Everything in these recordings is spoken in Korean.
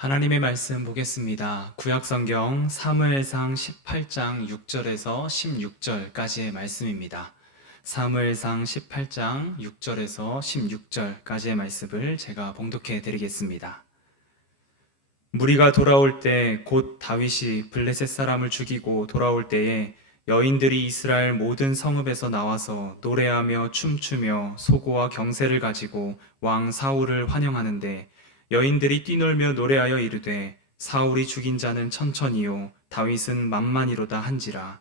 하나님의 말씀 보겠습니다. 구약성경 사무엘상 18장 6절에서 16절까지의 말씀입니다. 사무엘상 18장 6절에서 16절까지의 말씀을 제가 봉독해 드리겠습니다. 무리가 돌아올 때 곧 다윗이 블레셋 사람을 죽이고 돌아올 때에 여인들이 이스라엘 모든 성읍에서 나와서 노래하며 춤추며 소고와 경새를 가지고 왕 사울을 환영하는데 여인들이 뛰놀며 노래하여 이르되 사울이 죽인 자는 천천히요 다윗은 만만이로다 한지라.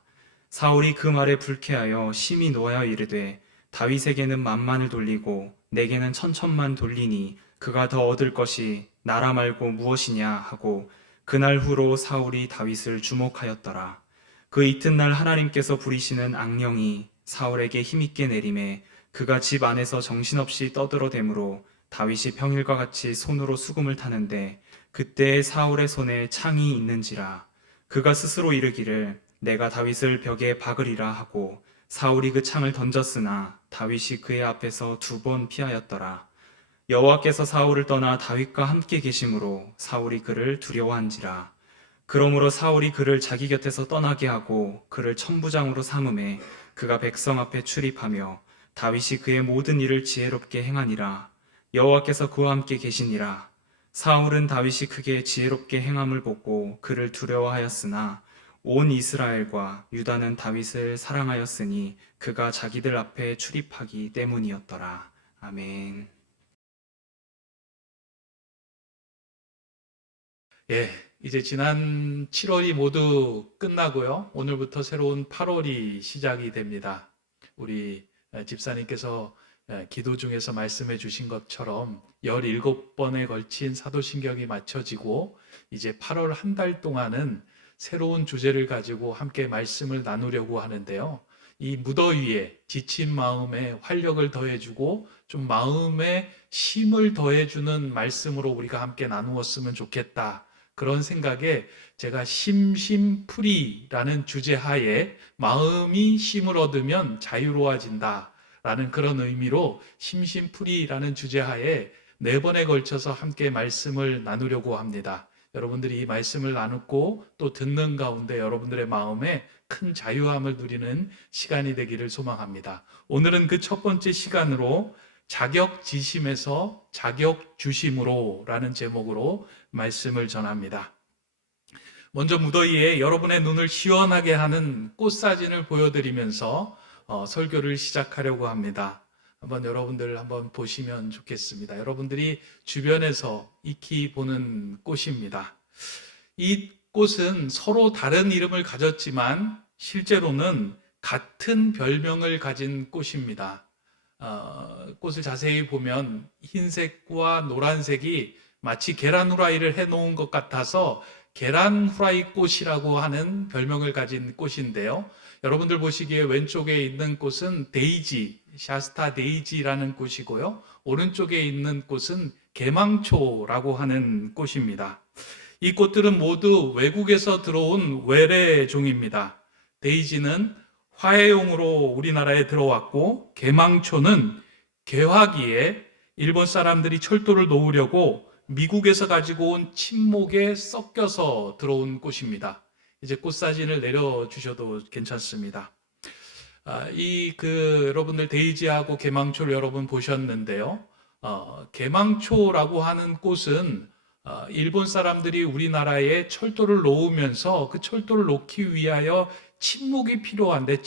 사울이 그 말에 불쾌하여 심히 노하여 이르되 다윗에게는 만만을 돌리고 내게는 천천만 돌리니 그가 더 얻을 것이 나라 말고 무엇이냐 하고 그날 후로 사울이 다윗을 주목하였더라. 그 이튿날 하나님께서 부리시는 악령이 사울에게 힘있게 내림에 그가 집 안에서 정신없이 떠들어대므로 다윗이 평일과 같이 손으로 수금을 타는데 그때 사울의 손에 창이 있는지라. 그가 스스로 이르기를 내가 다윗을 벽에 박으리라 하고 사울이 그 창을 던졌으나 다윗이 그의 앞에서 2번 피하였더라. 여호와께서 사울을 떠나 다윗과 함께 계심으로 사울이 그를 두려워한지라. 그러므로 사울이 그를 자기 곁에서 떠나게 하고 그를 천부장으로 삼음에 그가 백성 앞에 출입하며 다윗이 그의 모든 일을 지혜롭게 행하니라. 여호와께서 그와 함께 계시니라. 사울은 다윗이 크게 지혜롭게 행함을 보고 그를 두려워하였으나 온 이스라엘과 유다는 다윗을 사랑하였으니 그가 자기들 앞에 출입하기 때문이었더라. 아멘. 예, 이제 지난 7월이 모두 끝나고요. 오늘부터 새로운 8월이 시작이 됩니다. 우리 집사님께서 기도 중에서 말씀해 주신 것처럼 17번에 걸친 사도신경이 맞춰지고 이제 8월 한 달 동안은 새로운 주제를 가지고 함께 말씀을 나누려고 하는데요. 이 무더위에 지친 마음에 활력을 더해주고 좀 마음에 힘을 더해주는 말씀으로 우리가 함께 나누었으면 좋겠다. 그런 생각에 제가 심심풀이라는 주제하에 마음이 힘을 얻으면 자유로워진다 라는 그런 의미로 심심풀이라는 주제하에 4번에 걸쳐서 함께 말씀을 나누려고 합니다. 여러분들이 이 말씀을 나누고 또 듣는 가운데 여러분들의 마음에 큰 자유함을 누리는 시간이 되기를 소망합니다. 오늘은 그 첫 번째 시간으로 자격지심에서 자격주심으로 라는 제목으로 말씀을 전합니다. 먼저 무더위에 여러분의 눈을 시원하게 하는 꽃사진을 보여드리면서 설교를 시작하려고 합니다. 한번 여러분들 한번 보시면 좋겠습니다. 여러분들이 주변에서 익히 보는 꽃입니다. 이 꽃은 서로 다른 이름을 가졌지만 실제로는 같은 별명을 가진 꽃입니다. 꽃을 자세히 보면 흰색과 노란색이 마치 계란 후라이를 해놓은 것 같아서 계란 후라이 꽃이라고 하는 별명을 가진 꽃인데요. 여러분들 보시기에 왼쪽에 있는 꽃은 데이지, 샤스타 데이지라는 꽃이고요. 오른쪽에 있는 꽃은 개망초라고 하는 꽃입니다. 이 꽃들은 모두 외국에서 들어온 외래종입니다. 데이지는 화해용으로 우리나라에 들어왔고 개망초는 개화기에 일본 사람들이 철도를 놓으려고 미국에서 가지고 온 침목에 섞여서 들어온 꽃입니다. 이제 꽃 사진을 내려주셔도 괜찮습니다. 여러분들 데이지하고 개망초를 여러분 보셨는데요. 개망초라고 하는 꽃은 일본 사람들이 우리나라에 철도를 놓으면서 그 철도를 놓기 위하여 침목이 필요한데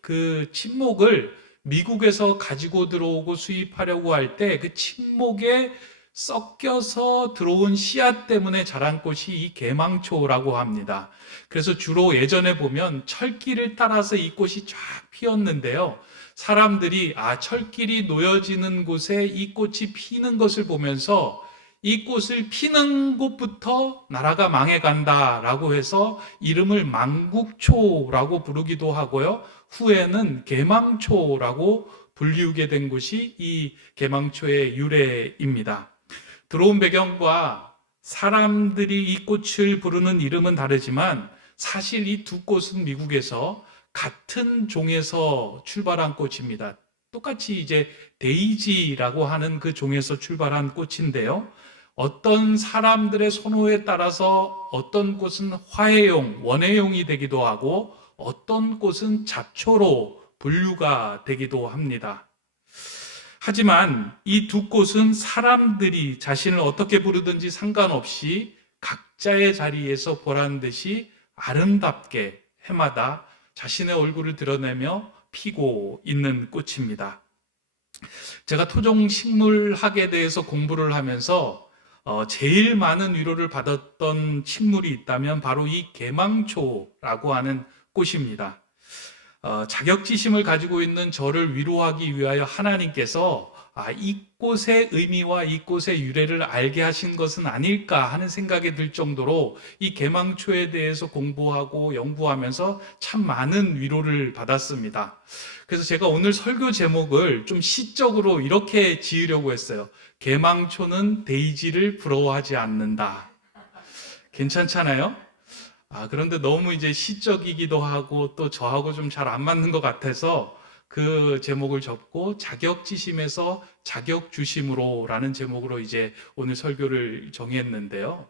그 침목을 미국에서 가지고 들어오고 수입하려고 할 때 그 침목에 섞여서 들어온 씨앗 때문에 자란 꽃이 이 개망초라고 합니다. 그래서 주로 예전에 보면 철길을 따라서 이 꽃이 쫙 피었는데요. 사람들이 철길이 놓여지는 곳에 이 꽃이 피는 것을 보면서 이 꽃을 피는 곳부터 나라가 망해간다라고 해서 이름을 망국초라고 부르기도 하고요. 후에는 개망초라고 불리우게 된 곳이 이 개망초의 유래입니다. 들어온 배경과 사람들이 이 꽃을 부르는 이름은 다르지만 사실 이 두 꽃은 미국에서 같은 종에서 출발한 꽃입니다. 똑같이 이제 데이지라고 하는 그 종에서 출발한 꽃인데요. 어떤 사람들의 선호에 따라서 어떤 꽃은 화해용, 원해용이 되기도 하고 어떤 꽃은 잡초로 분류가 되기도 합니다. 하지만 이 두 꽃은 사람들이 자신을 어떻게 부르든지 상관없이 각자의 자리에서 보란 듯이 아름답게 해마다 자신의 얼굴을 드러내며 피고 있는 꽃입니다. 제가 토종 식물학에 대해서 공부를 하면서 제일 많은 위로를 받았던 식물이 있다면 바로 이 개망초라고 하는 꽃입니다. 자격지심을 가지고 있는 저를 위로하기 위하여 하나님께서 이 꽃의 의미와 이 꽃의 유래를 알게 하신 것은 아닐까 하는 생각이 들 정도로 이 개망초에 대해서 공부하고 연구하면서 참 많은 위로를 받았습니다. 그래서 제가 오늘 설교 제목을 좀 시적으로 이렇게 지으려고 했어요. 개망초는 데이지를 부러워하지 않는다. 괜찮잖아요? 그런데 너무 이제 시적이기도 하고 또 저하고 좀 잘 안 맞는 것 같아서 그 제목을 접고 자격지심에서 자격주심으로 라는 제목으로 이제 오늘 설교를 정했는데요.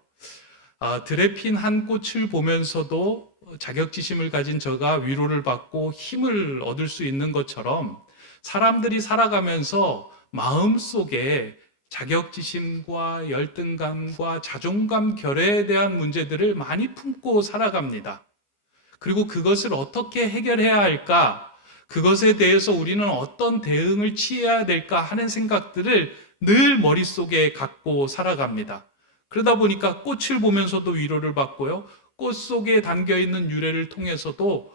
들에 핀 한 꽃을 보면서도 자격지심을 가진 저가 위로를 받고 힘을 얻을 수 있는 것처럼 사람들이 살아가면서 마음속에 자격지심과 열등감과 자존감 결여에 대한 문제들을 많이 품고 살아갑니다. 그리고 그것을 어떻게 해결해야 할까? 그것에 대해서 우리는 어떤 대응을 취해야 될까 하는 생각들을 늘 머릿속에 갖고 살아갑니다. 그러다 보니까 꽃을 보면서도 위로를 받고요. 꽃 속에 담겨 있는 유래를 통해서도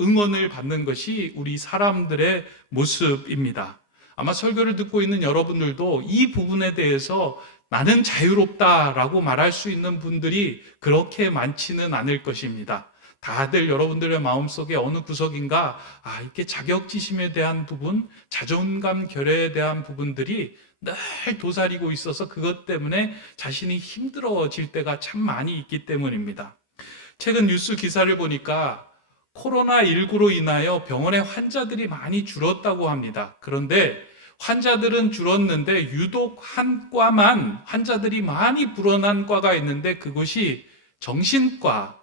응원을 받는 것이 우리 사람들의 모습입니다. 아마 설교를 듣고 있는 여러분들도 이 부분에 대해서 나는 자유롭다라고 말할 수 있는 분들이 그렇게 많지는 않을 것입니다. 다들 여러분들의 마음속에 어느 구석인가 이렇게 자격지심에 대한 부분, 자존감 결여에 대한 부분들이 늘 도사리고 있어서 그것 때문에 자신이 힘들어질 때가 참 많이 있기 때문입니다. 최근 뉴스 기사를 보니까 코로나19로 인하여 병원에 환자들이 많이 줄었다고 합니다. 그런데 환자들은 줄었는데 유독 한 과만 환자들이 많이 불어난 과가 있는데 그것이 정신과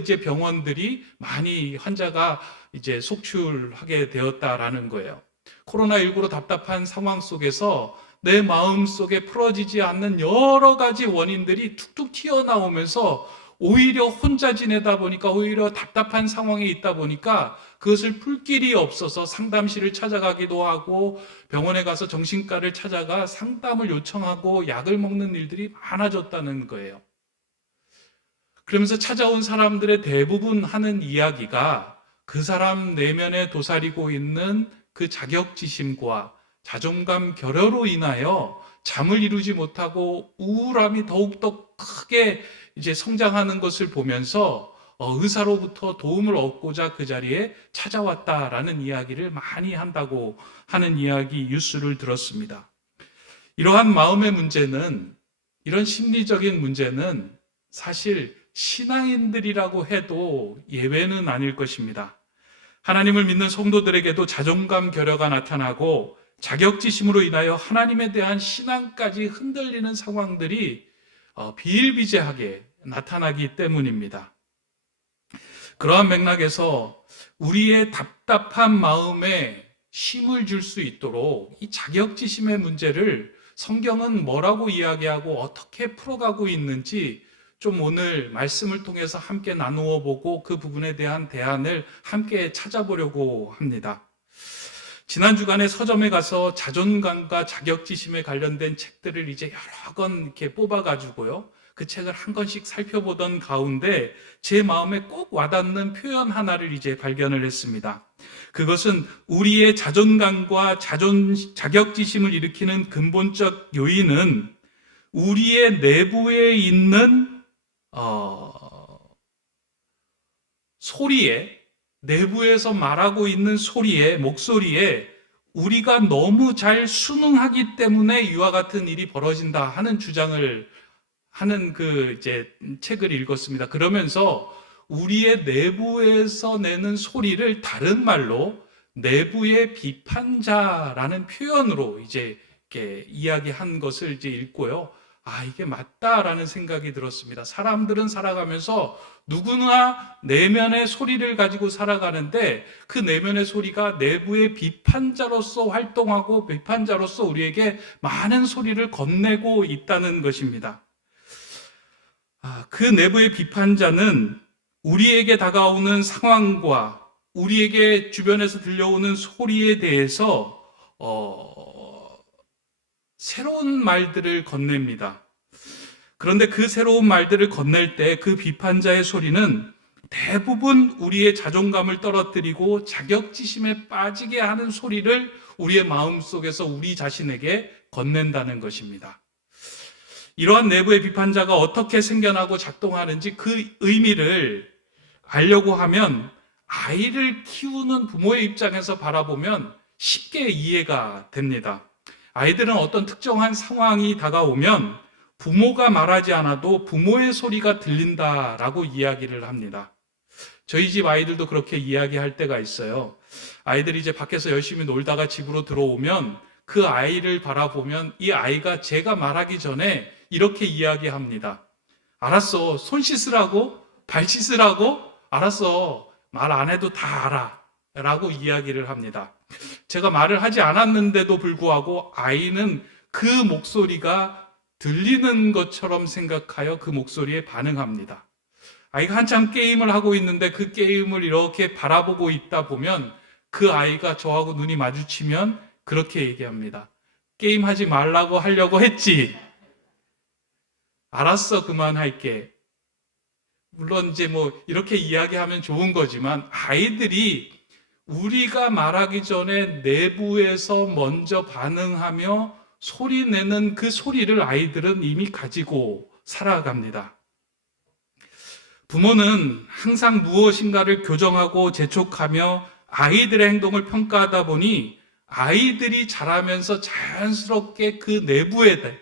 이제 병원들이 많이 환자가 이제 속출하게 되었다라는 거예요. 코로나19로 답답한 상황 속에서 내 마음 속에 풀어지지 않는 여러 가지 원인들이 툭툭 튀어나오면서 오히려 혼자 지내다 보니까 오히려 답답한 상황에 있다 보니까 그것을 풀 길이 없어서 상담실을 찾아가기도 하고 병원에 가서 정신과를 찾아가 상담을 요청하고 약을 먹는 일들이 많아졌다는 거예요. 그러면서 찾아온 사람들의 대부분 하는 이야기가 그 사람 내면에 도사리고 있는 그 자격지심과 자존감 결여로 인하여 잠을 이루지 못하고 우울함이 더욱더 크게 이제 성장하는 것을 보면서 의사로부터 도움을 얻고자 그 자리에 찾아왔다라는 이야기를 많이 한다고 하는 이야기 뉴스를 들었습니다. 이러한 마음의 문제는, 이런 심리적인 문제는 사실 신앙인들이라고 해도 예외는 아닐 것입니다. 하나님을 믿는 성도들에게도 자존감 결여가 나타나고 자격지심으로 인하여 하나님에 대한 신앙까지 흔들리는 상황들이 비일비재하게 나타나기 때문입니다. 그러한 맥락에서 우리의 답답한 마음에 힘을 줄 수 있도록 이 자격지심의 문제를 성경은 뭐라고 이야기하고 어떻게 풀어가고 있는지 좀 오늘 말씀을 통해서 함께 나누어 보고 그 부분에 대한 대안을 함께 찾아보려고 합니다. 지난 주간에 서점에 가서 자존감과 자격지심에 관련된 책들을 이제 여러 권 이렇게 뽑아가지고요. 그 책을 한 권씩 살펴보던 가운데 제 마음에 꼭 와닿는 표현 하나를 이제 발견을 했습니다. 그것은 우리의 자존감과 자격지심을 일으키는 근본적 요인은 우리의 내부에 있는 소리에, 내부에서 말하고 있는 소리에, 목소리에 우리가 너무 잘 순응하기 때문에 이와 같은 일이 벌어진다 하는 주장을 하는 이제 책을 읽었습니다. 그러면서 우리의 내부에서 내는 소리를 다른 말로 내부의 비판자라는 표현으로 이제 이렇게 이야기한 것을 이제 읽고요. 아, 이게 맞다라는 생각이 들었습니다. 사람들은 살아가면서 누구나 내면의 소리를 가지고 살아가는데 그 내면의 소리가 내부의 비판자로서 활동하고 비판자로서 우리에게 많은 소리를 건네고 있다는 것입니다. 그 내부의 비판자는 우리에게 다가오는 상황과 우리에게 주변에서 들려오는 소리에 대해서 새로운 말들을 건넵니다. 그런데 그 새로운 말들을 건넬 때 그 비판자의 소리는 대부분 우리의 자존감을 떨어뜨리고 자격지심에 빠지게 하는 소리를 우리의 마음속에서 우리 자신에게 건넨다는 것입니다. 이러한 내부의 비판자가 어떻게 생겨나고 작동하는지 그 의미를 알려고 하면 아이를 키우는 부모의 입장에서 바라보면 쉽게 이해가 됩니다. 아이들은 어떤 특정한 상황이 다가오면 부모가 말하지 않아도 부모의 소리가 들린다라고 이야기를 합니다. 저희 집 아이들도 그렇게 이야기할 때가 있어요. 아이들이 이제 밖에서 열심히 놀다가 집으로 들어오면 그 아이를 바라보면 이 아이가 제가 말하기 전에 이렇게 이야기합니다. 알았어. 손 씻으라고? 발 씻으라고? 알았어. 말 안 해도 다 알아. 라고 이야기를 합니다. 제가 말을 하지 않았는데도 불구하고 아이는 그 목소리가 들리는 것처럼 생각하여 그 목소리에 반응합니다. 아이가 한참 게임을 하고 있는데 그 게임을 이렇게 바라보고 있다 보면 그 아이가 저하고 눈이 마주치면 그렇게 얘기합니다. 게임하지 말라고 하려고 했지. 알았어, 그만할게. 물론 이제 이렇게 이야기하면 좋은 거지만 아이들이 우리가 말하기 전에 내부에서 먼저 반응하며 소리 내는 그 소리를 아이들은 이미 가지고 살아갑니다. 부모는 항상 무엇인가를 교정하고 재촉하며 아이들의 행동을 평가하다 보니 아이들이 자라면서 자연스럽게 그 내부에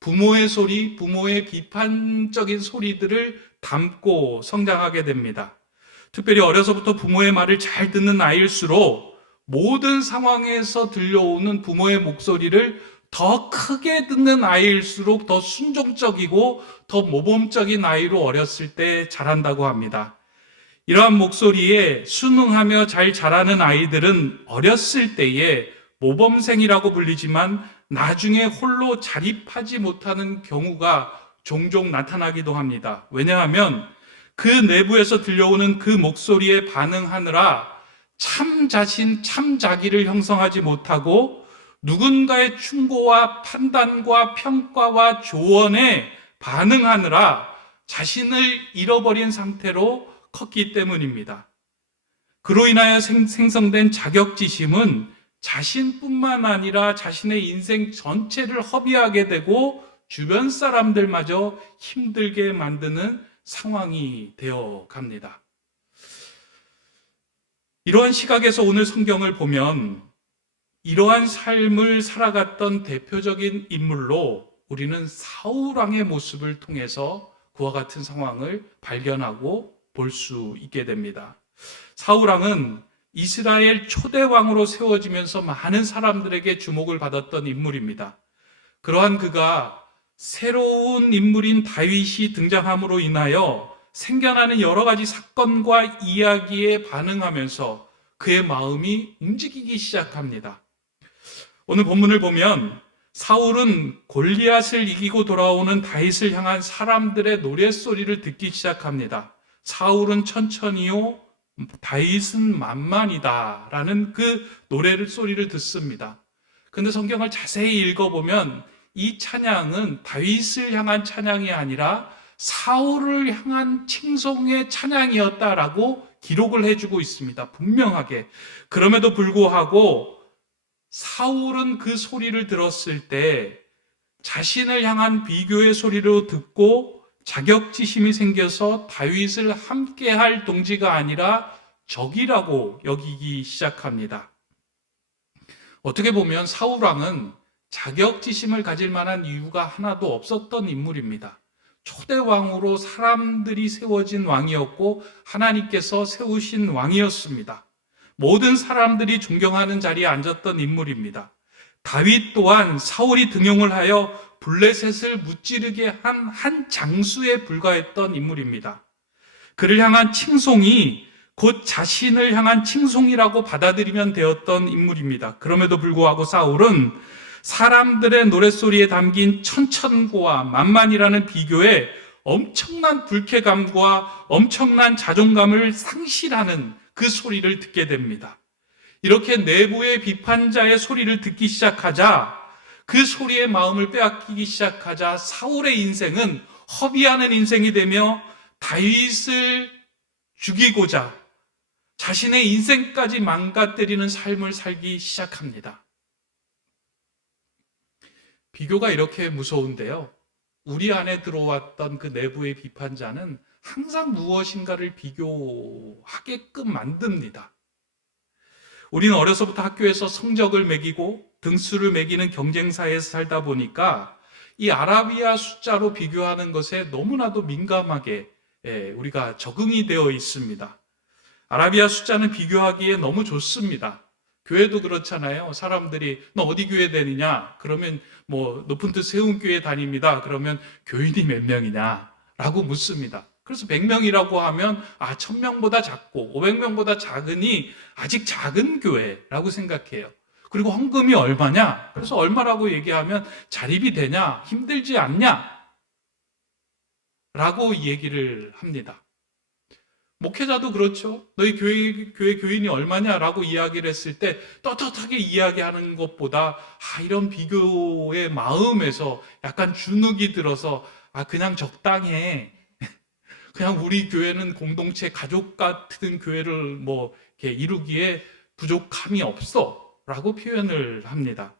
부모의 소리, 부모의 비판적인 소리들을 담고 성장하게 됩니다. 특별히 어려서부터 부모의 말을 잘 듣는 아이일수록 모든 상황에서 들려오는 부모의 목소리를 더 크게 듣는 아이일수록 더 순종적이고 더 모범적인 아이로 어렸을 때 자란다고 합니다. 이러한 목소리에 순응하며 잘 자라는 아이들은 어렸을 때에 모범생이라고 불리지만 나중에 홀로 자립하지 못하는 경우가 종종 나타나기도 합니다. 왜냐하면 그 내부에서 들려오는 그 목소리에 반응하느라 참 자신, 참 자기를 형성하지 못하고 누군가의 충고와 판단과 평가와 조언에 반응하느라 자신을 잃어버린 상태로 컸기 때문입니다. 그로 인하여 생성된 자격지심은 자신뿐만 아니라 자신의 인생 전체를 허비하게 되고 주변 사람들마저 힘들게 만드는 상황이 되어 갑니다. 이러한 시각에서 오늘 성경을 보면 이러한 삶을 살아갔던 대표적인 인물로 우리는 사울왕의 모습을 통해서 그와 같은 상황을 발견하고 볼 수 있게 됩니다. 사울왕은 이스라엘 초대왕으로 세워지면서 많은 사람들에게 주목을 받았던 인물입니다. 그러한 그가 새로운 인물인 다윗이 등장함으로 인하여 생겨나는 여러 가지 사건과 이야기에 반응하면서 그의 마음이 움직이기 시작합니다. 오늘 본문을 보면 사울은 골리앗을 이기고 돌아오는 다윗을 향한 사람들의 노랫소리를 듣기 시작합니다. 사울은 천천히요, 다윗은 만만이다 라는 그 노래를 소리를 듣습니다. 근데 성경을 자세히 읽어보면 이 찬양은 다윗을 향한 찬양이 아니라 사울을 향한 칭송의 찬양이었다라고 기록을 해주고 있습니다. 분명하게. 그럼에도 불구하고 사울은 그 소리를 들었을 때 자신을 향한 비교의 소리로 듣고 자격지심이 생겨서 다윗을 함께할 동지가 아니라 적이라고 여기기 시작합니다. 어떻게 보면 사울왕은 자격지심을 가질 만한 이유가 하나도 없었던 인물입니다. 초대왕으로 사람들이 세워진 왕이었고 하나님께서 세우신 왕이었습니다. 모든 사람들이 존경하는 자리에 앉았던 인물입니다. 다윗 또한 사울이 등용을 하여 블레셋을 무찌르게 한 장수에 불과했던 인물입니다. 그를 향한 칭송이 곧 자신을 향한 칭송이라고 받아들이면 되었던 인물입니다. 그럼에도 불구하고 사울은 사람들의 노랫소리에 담긴 천천고와 만만이라는 비교에 엄청난 불쾌감과 엄청난 자존감을 상실하는 그 소리를 듣게 됩니다. 이렇게 내부의 비판자의 소리를 듣기 시작하자, 그 소리의 마음을 빼앗기기 시작하자 사울의 인생은 허비하는 인생이 되며 다윗을 죽이고자 자신의 인생까지 망가뜨리는 삶을 살기 시작합니다. 비교가 이렇게 무서운데요. 우리 안에 들어왔던 그 내부의 비판자는 항상 무엇인가를 비교하게끔 만듭니다. 우리는 어려서부터 학교에서 성적을 매기고 등수를 매기는 경쟁사에서 살다 보니까 이 아라비아 숫자로 비교하는 것에 너무나도 민감하게 우리가 적응이 되어 있습니다. 아라비아 숫자는 비교하기에 너무 좋습니다. 교회도 그렇잖아요. 사람들이 너 어디 교회 다니냐? 그러면 뭐 높은 뜻 세운교회 다닙니다. 그러면 교인이 몇 명이냐? 라고 묻습니다. 그래서 100명이라고 하면 1000명보다 작고 500명보다 작으니 아직 작은 교회라고 생각해요. 그리고 헌금이 얼마냐? 그래서 얼마라고 얘기하면 자립이 되냐? 힘들지 않냐? 라고 얘기를 합니다. 목회자도 그렇죠. 너희 교회 교인이 얼마냐라고 이야기를 했을 때 떳떳하게 이야기하는 것보다 이런 비교의 마음에서 약간 주눅이 들어서 그냥 적당해. 그냥 우리 교회는 공동체 가족 같은 교회를 이렇게 이루기에 부족함이 없어라고 표현을 합니다.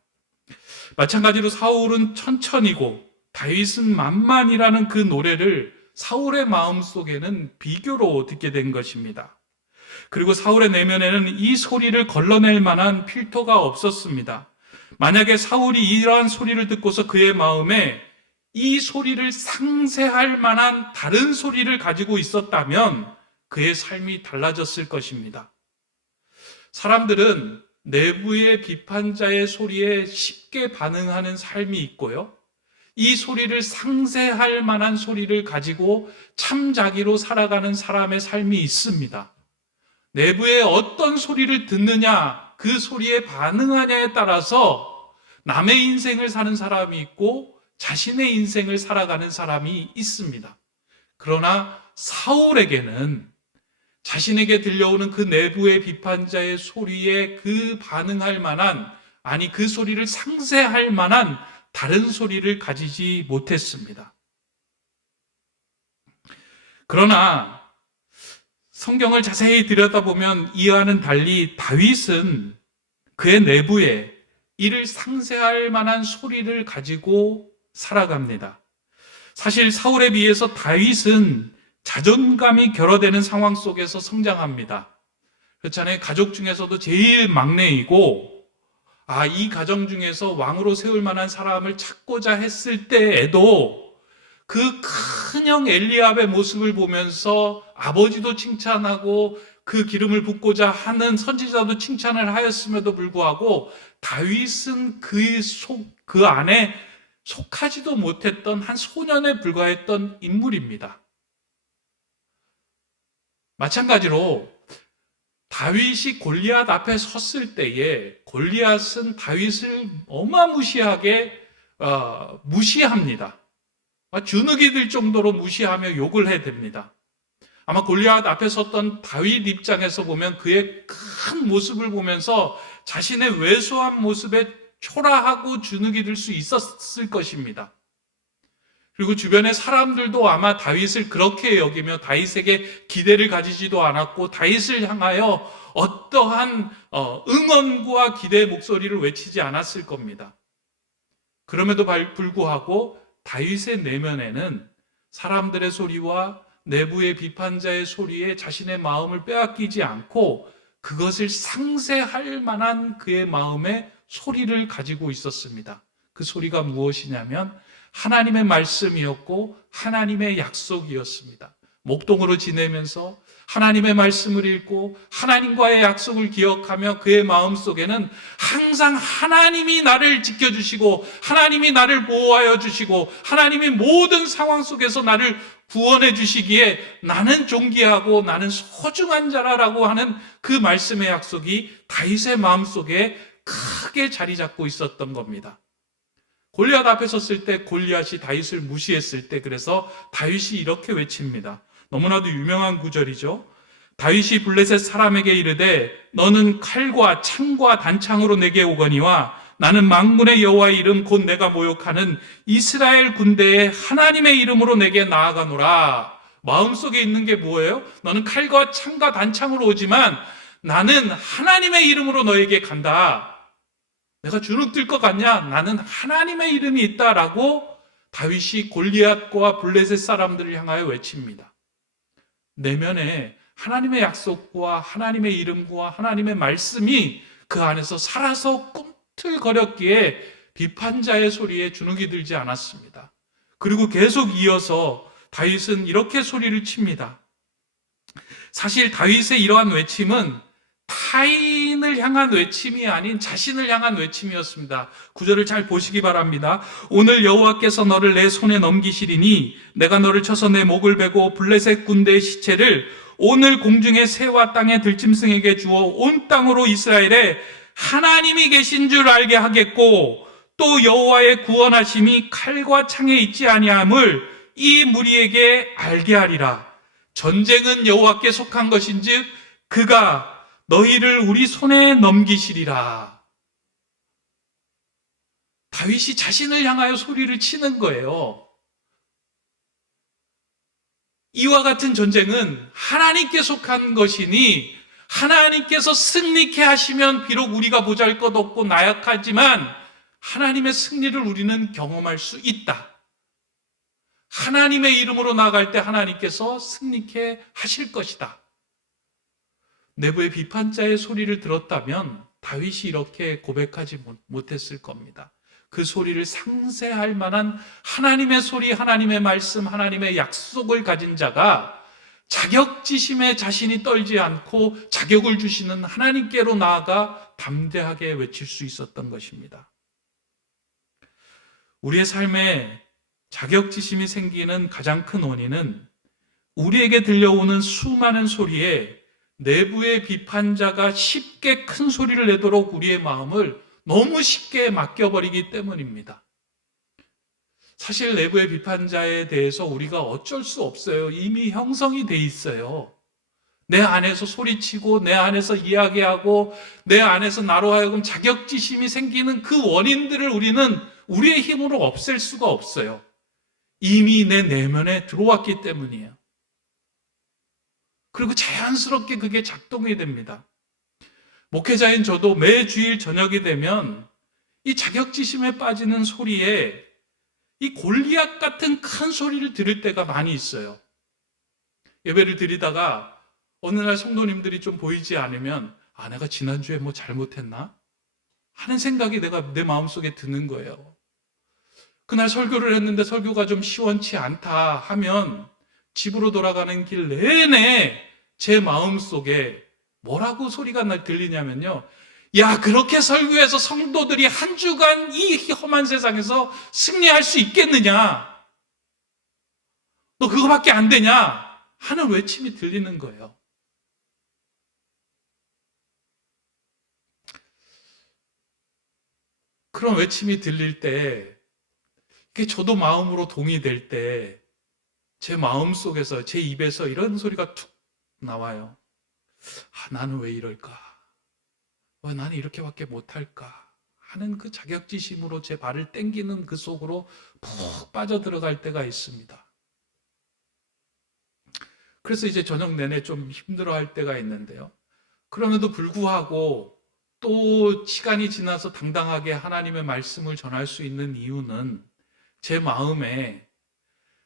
마찬가지로 사울은 천천히고 다윗은 만만이라는 그 노래를 사울의 마음속에는 비교로 듣게 된 것입니다. 그리고 사울의 내면에는 이 소리를 걸러낼 만한 필터가 없었습니다. 만약에 사울이 이러한 소리를 듣고서 그의 마음에 이 소리를 상쇄할 만한 다른 소리를 가지고 있었다면 그의 삶이 달라졌을 것입니다. 사람들은 내부의 비판자의 소리에 쉽게 반응하는 삶이 있고요. 이 소리를 상쇄할 만한 소리를 가지고 참 자기로 살아가는 사람의 삶이 있습니다. 내부에 어떤 소리를 듣느냐, 그 소리에 반응하냐에 따라서 남의 인생을 사는 사람이 있고 자신의 인생을 살아가는 사람이 있습니다. 그러나 사울에게는 자신에게 들려오는 그 내부의 비판자의 소리에 그 반응할 만한, 그 소리를 상쇄할 만한 다른 소리를 가지지 못했습니다. 그러나 성경을 자세히 들여다보면 이와는 달리 다윗은 그의 내부에 이를 상쇄할 만한 소리를 가지고 살아갑니다. 사실 사울에 비해서 다윗은 자존감이 결여되는 상황 속에서 성장합니다. 그렇잖아요. 가족 중에서도 제일 막내이고 이 가정 중에서 왕으로 세울 만한 사람을 찾고자 했을 때에도 그 큰형 엘리압의 모습을 보면서 아버지도 칭찬하고 그 기름을 붓고자 하는 선지자도 칭찬을 하였음에도 불구하고 다윗은 그 안에 속하지도 못했던 한 소년에 불과했던 인물입니다. 마찬가지로 다윗이 골리앗 앞에 섰을 때에 골리앗은 다윗을 어마무시하게 무시합니다. 주눅이 들 정도로 무시하며 욕을 해댑니다. 아마 골리앗 앞에 섰던 다윗 입장에서 보면 그의 큰 모습을 보면서 자신의 왜소한 모습에 초라하고 주눅이 들 수 있었을 것입니다. 그리고 주변의 사람들도 아마 다윗을 그렇게 여기며 다윗에게 기대를 가지지도 않았고 다윗을 향하여 어떠한 응원과 기대의 목소리를 외치지 않았을 겁니다. 그럼에도 불구하고 다윗의 내면에는 사람들의 소리와 내부의 비판자의 소리에 자신의 마음을 빼앗기지 않고 그것을 상쇄할 만한 그의 마음의 소리를 가지고 있었습니다. 그 소리가 무엇이냐면 하나님의 말씀이었고 하나님의 약속이었습니다. 목동으로 지내면서 하나님의 말씀을 읽고 하나님과의 약속을 기억하며 그의 마음속에는 항상 하나님이 나를 지켜주시고 하나님이 나를 보호하여 주시고 하나님이 모든 상황 속에서 나를 구원해 주시기에 나는 존귀하고 나는 소중한 자라라고 하는 그 말씀의 약속이 다윗의 마음속에 크게 자리 잡고 있었던 겁니다. 골리앗 앞에 섰을 때 골리앗이 다윗을 무시했을 때 그래서 다윗이 이렇게 외칩니다. 너무나도 유명한 구절이죠. 다윗이 블레셋 사람에게 이르되 너는 칼과 창과 단창으로 내게 오거니와 나는 만군의 여호와의 이름 곧 내가 모욕하는 이스라엘 군대의 하나님의 이름으로 내게 나아가노라. 마음속에 있는 게 뭐예요? 너는 칼과 창과 단창으로 오지만 나는 하나님의 이름으로 너에게 간다. 내가 주눅 들 것 같냐? 나는 하나님의 이름이 있다라고 다윗이 골리앗과 블레셋 사람들을 향하여 외칩니다. 내면에 하나님의 약속과 하나님의 이름과 하나님의 말씀이 그 안에서 살아서 꿈틀거렸기에 비판자의 소리에 주눅이 들지 않았습니다. 그리고 계속 이어서 다윗은 이렇게 소리를 칩니다. 사실 다윗의 이러한 외침은 타인을 향한 외침이 아닌 자신을 향한 외침이었습니다. 구절을 잘 보시기 바랍니다. 오늘 여호와께서 너를 내 손에 넘기시리니 내가 너를 쳐서 내 목을 베고 블레셋 군대의 시체를 오늘 공중의 새와 땅의 들짐승에게 주어 온 땅으로 이스라엘에 하나님이 계신 줄 알게 하겠고 또 여호와의 구원하심이 칼과 창에 있지 아니함을 이 무리에게 알게 하리라. 전쟁은 여호와께 속한 것인즉 그가 너희를 우리 손에 넘기시리라. 다윗이 자신을 향하여 소리를 치는 거예요. 이와 같은 전쟁은 하나님께 속한 것이니 하나님께서 승리케 하시면 비록 우리가 보잘것없고 나약하지만 하나님의 승리를 우리는 경험할 수 있다. 하나님의 이름으로 나아갈 때 하나님께서 승리케 하실 것이다. 내부의 비판자의 소리를 들었다면 다윗이 이렇게 고백하지 못했을 겁니다. 그 소리를 상쇄할 만한 하나님의 소리, 하나님의 말씀, 하나님의 약속을 가진 자가 자격지심에 자신이 떨지 않고 자격을 주시는 하나님께로 나아가 담대하게 외칠 수 있었던 것입니다. 우리의 삶에 자격지심이 생기는 가장 큰 원인은 우리에게 들려오는 수많은 소리에 내부의 비판자가 쉽게 큰 소리를 내도록 우리의 마음을 너무 쉽게 맡겨버리기 때문입니다. 사실 내부의 비판자에 대해서 우리가 어쩔 수 없어요. 이미 형성이 돼 있어요. 내 안에서 소리치고 내 안에서 이야기하고 내 안에서 나로 하여금 자격지심이 생기는 그 원인들을 우리는 우리의 힘으로 없앨 수가 없어요. 이미 내 내면에 들어왔기 때문이에요. 그리고 자연스럽게 그게 작동이 됩니다. 목회자인 저도 매 주일 저녁이 되면 이 자격지심에 빠지는 소리에 이 골리앗 같은 큰 소리를 들을 때가 많이 있어요. 예배를 드리다가 어느 날 성도님들이 좀 보이지 않으면 내가 지난주에 뭐 잘못했나? 하는 생각이 내 마음속에 드는 거예요. 그날 설교를 했는데 설교가 좀 시원치 않다 하면 집으로 돌아가는 길 내내 제 마음속에 뭐라고 소리가 들리냐면요. 야, 그렇게 설교해서 성도들이 한 주간 이 험한 세상에서 승리할 수 있겠느냐? 너 그거밖에 안 되냐? 하는 외침이 들리는 거예요. 그런 외침이 들릴 때 그게 저도 마음으로 동의될 때 제 마음속에서 제 입에서 이런 소리가 툭 나와요. 나는 왜 이럴까? 왜 나는 이렇게밖에 못할까? 하는 그 자격지심으로 제 발을 땡기는 그 속으로 푹 빠져들어갈 때가 있습니다. 그래서 이제 저녁 내내 좀 힘들어할 때가 있는데요. 그럼에도 불구하고 또 시간이 지나서 당당하게 하나님의 말씀을 전할 수 있는 이유는 제 마음에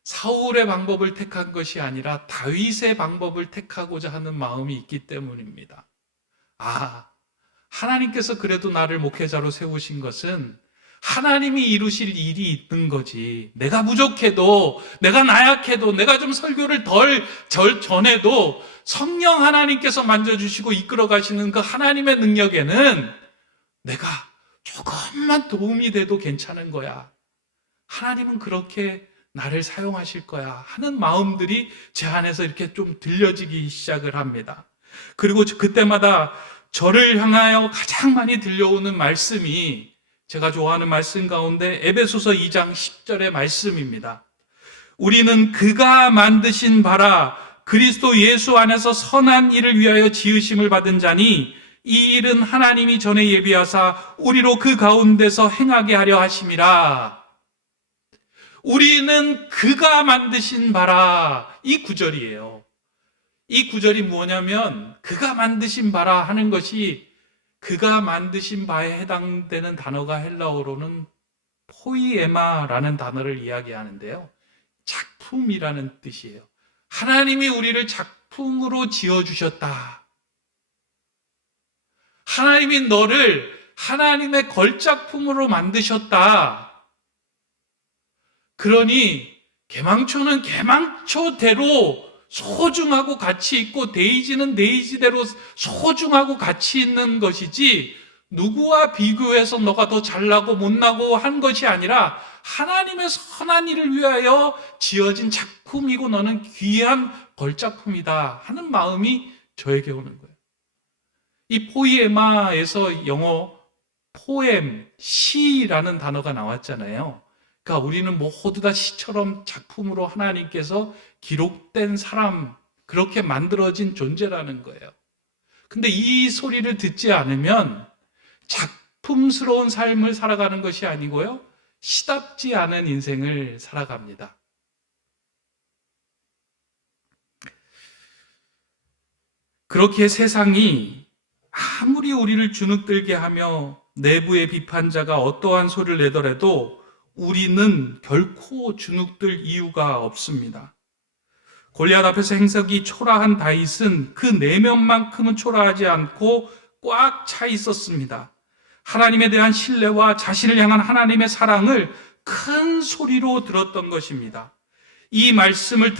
사울의 방법을 택한 것이 아니라 다윗의 방법을 택하고자 하는 마음이 있기 때문입니다. 하나님께서 그래도 나를 목회자로 세우신 것은 하나님이 이루실 일이 있는 거지. 내가 부족해도, 내가 나약해도, 내가 좀 설교를 덜 전해도 성령 하나님께서 만져주시고 이끌어 가시는 그 하나님의 능력에는 내가 조금만 도움이 돼도 괜찮은 거야. 하나님은 그렇게 나를 사용하실 거야 하는 마음들이 제 안에서 이렇게 좀 들려지기 시작을 합니다. 그리고 그때마다 저를 향하여 가장 많이 들려오는 말씀이 제가 좋아하는 말씀 가운데 에베소서 2장 10절의 말씀입니다. 우리는 그가 만드신 바라 그리스도 예수 안에서 선한 일을 위하여 지으심을 받은 자니 이 일은 하나님이 전에 예비하사 우리로 그 가운데서 행하게 하려 하심이라. 우리는 그가 만드신 바라. 이 구절이에요. 이 구절이 뭐냐면 그가 만드신 바라 하는 것이 그가 만드신 바에 해당되는 단어가 헬라어로는 포이에마라는 단어를 이야기하는데요. 작품이라는 뜻이에요. 하나님이 우리를 작품으로 지어주셨다. 하나님이 너를 하나님의 걸작품으로 만드셨다. 그러니 개망초는 개망초대로 소중하고 가치 있고 데이지는 데이지대로 소중하고 가치 있는 것이지 누구와 비교해서 너가 더 잘나고 못나고 한 것이 아니라 하나님의 선한 일을 위하여 지어진 작품이고 너는 귀한 걸작품이다 하는 마음이 저에게 오는 거예요. 이 포이에마에서 영어 포엠, 시라는 단어가 나왔잖아요. 그러니까 우리는 모두 다 시처럼 작품으로 하나님께서 기록된 사람, 그렇게 만들어진 존재라는 거예요. 근데 이 소리를 듣지 않으면 작품스러운 삶을 살아가는 것이 아니고요, 시답지 않은 인생을 살아갑니다. 그렇게 세상이 아무리 우리를 주눅들게 하며 내부의 비판자가 어떠한 소리를 내더라도 우리는 결코 주눅들 이유가 없습니다. 골리앗 앞에서 행색이 초라한 다윗은 그 내면만큼은 초라하지 않고 꽉 차 있었습니다. 하나님에 대한 신뢰와 자신을 향한 하나님의 사랑을 큰 소리로 들었던 것입니다. 이 말씀을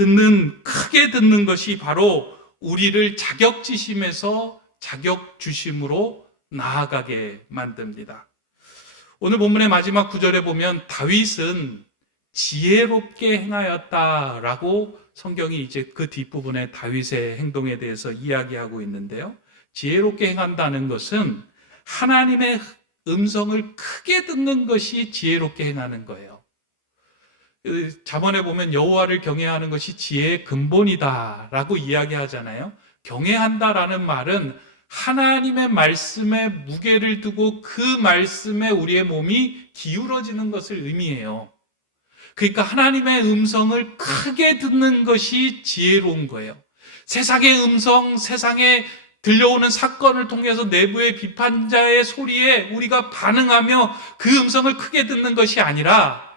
크게 듣는 것이 바로 우리를 자격지심에서 자격주심으로 나아가게 만듭니다. 오늘 본문의 마지막 구절에 보면 다윗은 지혜롭게 행하였다라고 성경이 이제 그 뒷부분에 다윗의 행동에 대해서 이야기하고 있는데요. 지혜롭게 행한다는 것은 하나님의 음성을 크게 듣는 것이 지혜롭게 행하는 거예요. 잠언에 보면 여호와를 경외하는 것이 지혜의 근본이다라고 이야기하잖아요. 경외한다라는 말은 하나님의 말씀에 무게를 두고 그 말씀에 우리의 몸이 기울어지는 것을 의미해요. 그러니까 하나님의 음성을 크게 듣는 것이 지혜로운 거예요. 세상의 음성, 세상에 들려오는 사건을 통해서 내부의 비판자의 소리에 우리가 반응하며 그 음성을 크게 듣는 것이 아니라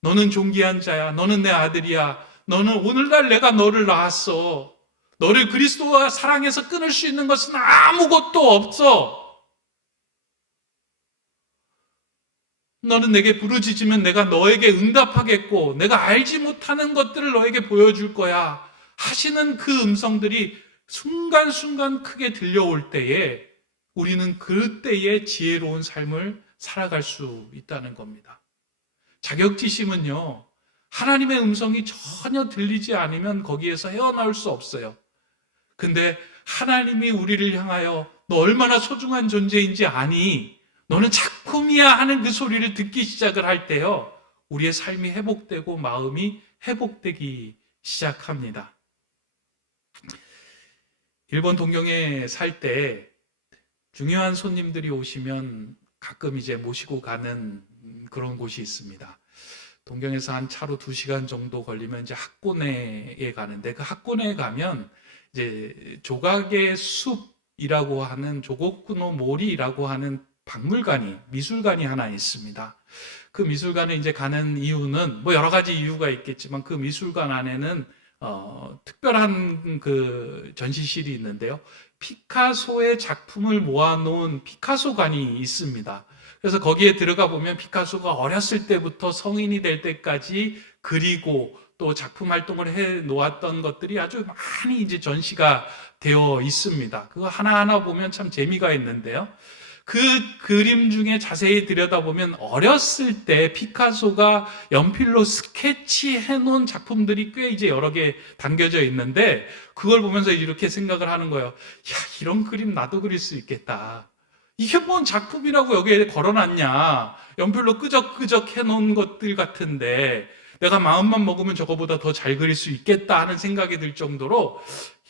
너는 존귀한 자야, 너는 내 아들이야, 너는 오늘날 내가 너를 낳았어, 너를 그리스도와 사랑해서 끊을 수 있는 것은 아무것도 없어. 너는 내게 부르짖으면 내가 너에게 응답하겠고 내가 알지 못하는 것들을 너에게 보여줄 거야 하시는 그 음성들이 순간순간 크게 들려올 때에 우리는 그때의 지혜로운 삶을 살아갈 수 있다는 겁니다. 자격지심은요, 하나님의 음성이 전혀 들리지 않으면 거기에서 헤어나올 수 없어요. 근데 하나님이 우리를 향하여 너 얼마나 소중한 존재인지 아니? 너는 작품이야 하는 그 소리를 듣기 시작을 할 때요, 우리의 삶이 회복되고 마음이 회복되기 시작합니다. 일본 동경에 살 때 중요한 손님들이 오시면 가끔 이제 모시고 가는 그런 곳이 있습니다. 동경에서 한 차로 2시간 정도 걸리면 이제 하코네에 가는데, 그 하코네에 가면 이제 조각의 숲이라고 하는 조고쿠노 모리라고 하는 박물관이, 미술관이 하나 있습니다. 그 미술관에 이제 가는 이유는 뭐 여러 가지 이유가 있겠지만 그 미술관 안에는 특별한 그 전시실이 있는데요. 피카소의 작품을 모아놓은 피카소관이 있습니다. 그래서 거기에 들어가 보면 피카소가 어렸을 때부터 성인이 될 때까지 그리고 또 작품 활동을 해 놓았던 것들이 아주 많이 이제 전시가 되어 있습니다. 그거 하나하나 보면 참 재미가 있는데요. 그 그림 중에 자세히 들여다보면 어렸을 때 피카소가 연필로 스케치해 놓은 작품들이 꽤 이제 여러 개 담겨져 있는데 그걸 보면서 이렇게 생각을 하는 거예요. 야, 이런 그림 나도 그릴 수 있겠다. 이게 뭔 작품이라고 여기에 걸어놨냐. 연필로 끄적끄적 해놓은 것들 같은데 내가 마음만 먹으면 저거보다 더 잘 그릴 수 있겠다 하는 생각이 들 정도로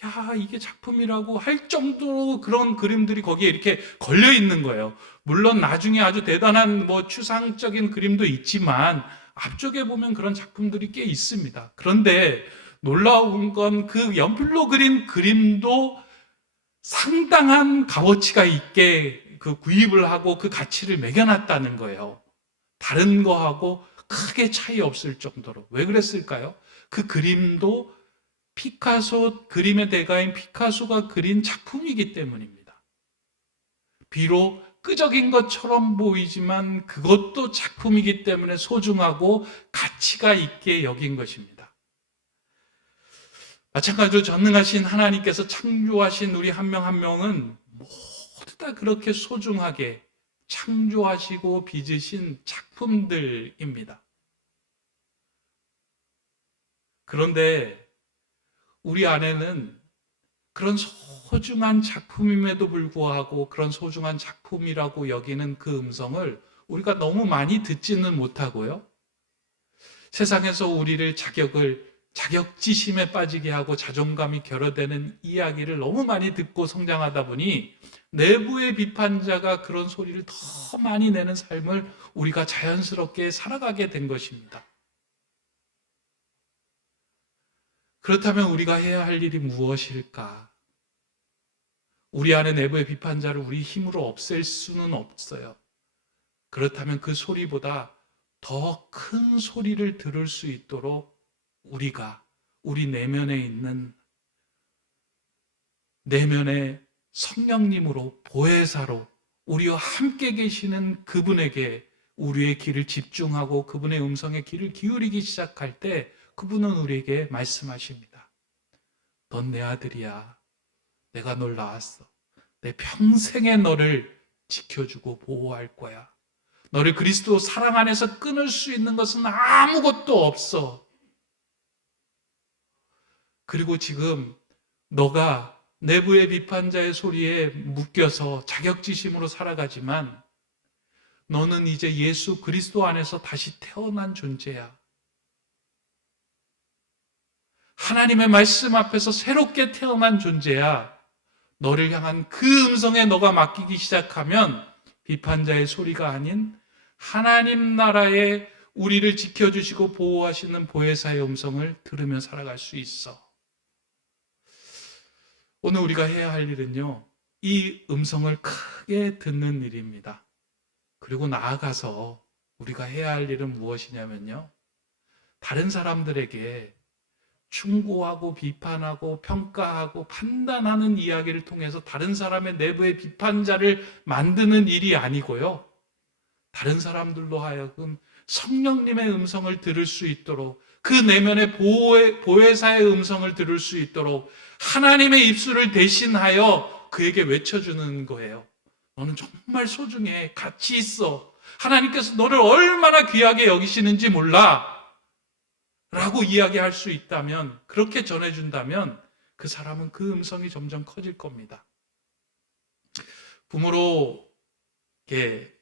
야, 이게 작품이라고 할 정도로 그런 그림들이 거기에 이렇게 걸려 있는 거예요. 물론 나중에 아주 대단한 뭐 추상적인 그림도 있지만 앞쪽에 보면 그런 작품들이 꽤 있습니다. 그런데 놀라운 건 그 연필로 그린 그림도 상당한 값어치가 있게 그 구입을 하고 그 가치를 매겨놨다는 거예요. 다른 거하고 크게 차이 없을 정도로. 왜 그랬을까요? 그 그림도 피카소, 그림의 대가인 피카소가 그린 작품이기 때문입니다. 비록 끄적인 것처럼 보이지만 그것도 작품이기 때문에 소중하고 가치가 있게 여긴 것입니다. 마찬가지로 전능하신 하나님께서 창조하신 우리 한 명 한 명은 모두 다 그렇게 소중하게 창조하시고 빚으신 작품들입니다. 그런데 우리 안에는 그런 소중한 작품임에도 불구하고 그런 소중한 작품이라고 여기는 그 음성을 우리가 너무 많이 듣지는 못하고요. 세상에서 우리를 자격지심에 빠지게 하고 자존감이 결여되는 이야기를 너무 많이 듣고 성장하다 보니 내부의 비판자가 그런 소리를 더 많이 내는 삶을 우리가 자연스럽게 살아가게 된 것입니다. 그렇다면 우리가 해야 할 일이 무엇일까? 우리 안에 내부의 비판자를 우리 힘으로 없앨 수는 없어요. 그렇다면 그 소리보다 더 큰 소리를 들을 수 있도록 우리가 우리 내면에 있는 내면의 성령님으로 보혜사로 우리와 함께 계시는 그분에게 우리의 귀를 집중하고 그분의 음성에 귀를 기울이기 시작할 때 그분은 우리에게 말씀하십니다. 넌 내 아들이야. 내가 널 낳았어. 내 평생에 너를 지켜주고 보호할 거야. 너를 그리스도 사랑 안에서 끊을 수 있는 것은 아무것도 없어. 그리고 지금 너가 내부의 비판자의 소리에 묶여서 자격지심으로 살아가지만 너는 이제 예수 그리스도 안에서 다시 태어난 존재야. 하나님의 말씀 앞에서 새롭게 태어난 존재야. 너를 향한 그 음성에 너가 맡기기 시작하면 비판자의 소리가 아닌 하나님 나라의 우리를 지켜주시고 보호하시는 보혜사의 음성을 들으며 살아갈 수 있어. 오늘 우리가 해야 할 일은요, 이 음성을 크게 듣는 일입니다. 그리고 나아가서 우리가 해야 할 일은 무엇이냐면요, 다른 사람들에게 충고하고 비판하고 평가하고 판단하는 이야기를 통해서 다른 사람의 내부의 비판자를 만드는 일이 아니고요, 다른 사람들로 하여금 성령님의 음성을 들을 수 있도록 그 내면의 보혜사의 음성을 들을 수 있도록 하나님의 입술을 대신하여 그에게 외쳐주는 거예요. 너는 정말 소중해. 가치 있어. 하나님께서 너를 얼마나 귀하게 여기시는지 몰라. 라고 이야기할 수 있다면, 그렇게 전해준다면 그 사람은 그 음성이 점점 커질 겁니다. 부모로 이렇게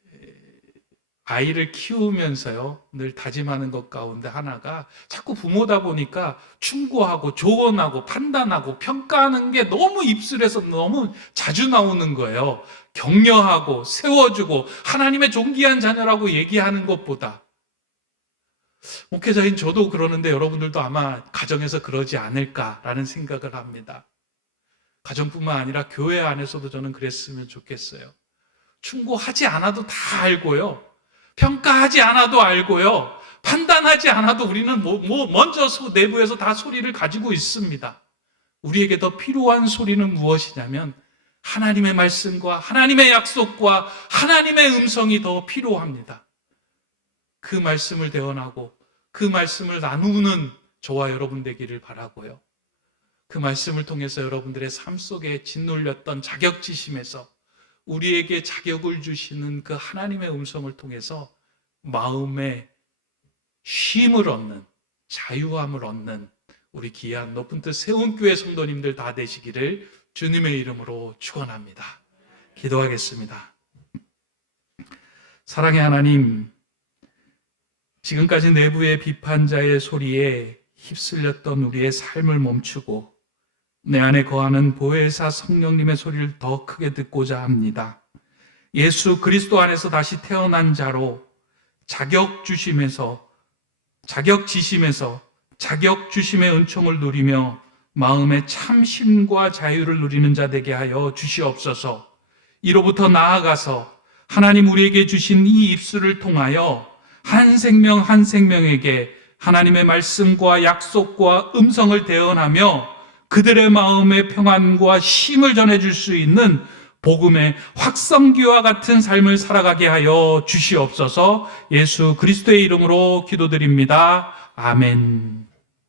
아이를 키우면서요, 늘 다짐하는 것 가운데 하나가 자꾸 부모다 보니까 충고하고 조언하고 판단하고 평가하는 게 너무 입술에서 너무 자주 나오는 거예요. 격려하고 세워주고 하나님의 존귀한 자녀라고 얘기하는 것보다. 목회자인 저도 그러는데 여러분들도 아마 가정에서 그러지 않을까라는 생각을 합니다. 가정뿐만 아니라 교회 안에서도 저는 그랬으면 좋겠어요. 충고하지 않아도 다 알고요. 평가하지 않아도 알고요. 판단하지 않아도 우리는 먼저 내부에서 다 소리를 가지고 있습니다. 우리에게 더 필요한 소리는 무엇이냐면 하나님의 말씀과 하나님의 약속과 하나님의 음성이 더 필요합니다. 그 말씀을 대언하고 그 말씀을 나누는 저와 여러분 되기를 바라고요. 그 말씀을 통해서 여러분들의 삶 속에 짓눌렸던 자격지심에서 우리에게 자격을 주시는 그 하나님의 음성을 통해서 마음의 쉼을 얻는, 자유함을 얻는 우리 귀한 높은 뜻 세운교회 성도님들 다 되시기를 주님의 이름으로 축원합니다. 기도하겠습니다. 사랑의 하나님, 지금까지 내부의 비판자의 소리에 휩쓸렸던 우리의 삶을 멈추고 내 안에 거하는 보혜사 성령님의 소리를 더 크게 듣고자 합니다. 예수 그리스도 안에서 다시 태어난 자로 자격지심에서 자격주심의 은총을 누리며 마음의 참심과 자유를 누리는 자 되게 하여 주시옵소서. 이로부터 나아가서 하나님 우리에게 주신 이 입술을 통하여 한 생명 한 생명에게 하나님의 말씀과 약속과 음성을 대언하며 그들의 마음의 평안과 쉼을 전해줄 수 있는 복음의 확성기와 같은 삶을 살아가게 하여 주시옵소서. 예수 그리스도의 이름으로 기도드립니다. 아멘.